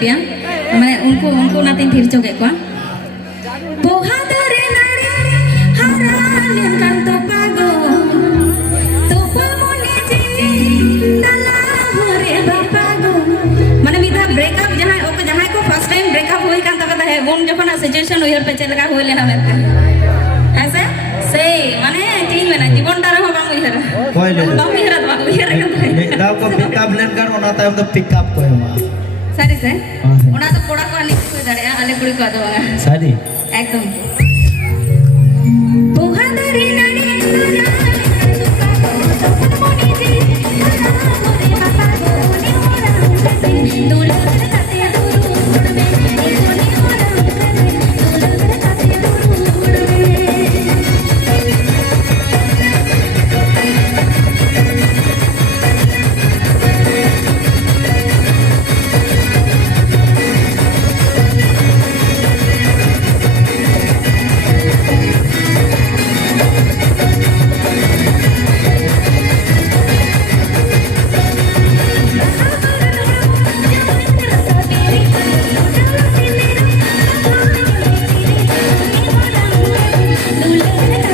ya, mana unku nanti dirjo kayak gua. Boha dari nari haran yang kanto pago, topa moneji dalam hore bapago. Mana minta break up जहाँ को first time breakup हुई kan kata है उन जो ना situation हुई और पे चल का हुई ले हमें ऐसे सही माने तीन महीना जीवन डारा हो बांग हुई है बांग हुई है बांग हुई है दाव को पिकअप लेन कर ओना टाइम तो पिकअप को है मां सरी से ओना तो कोड़ा को आले को दड़े आले कुड़ी को दो सरी एकदम पोहा दरी नानी Dulu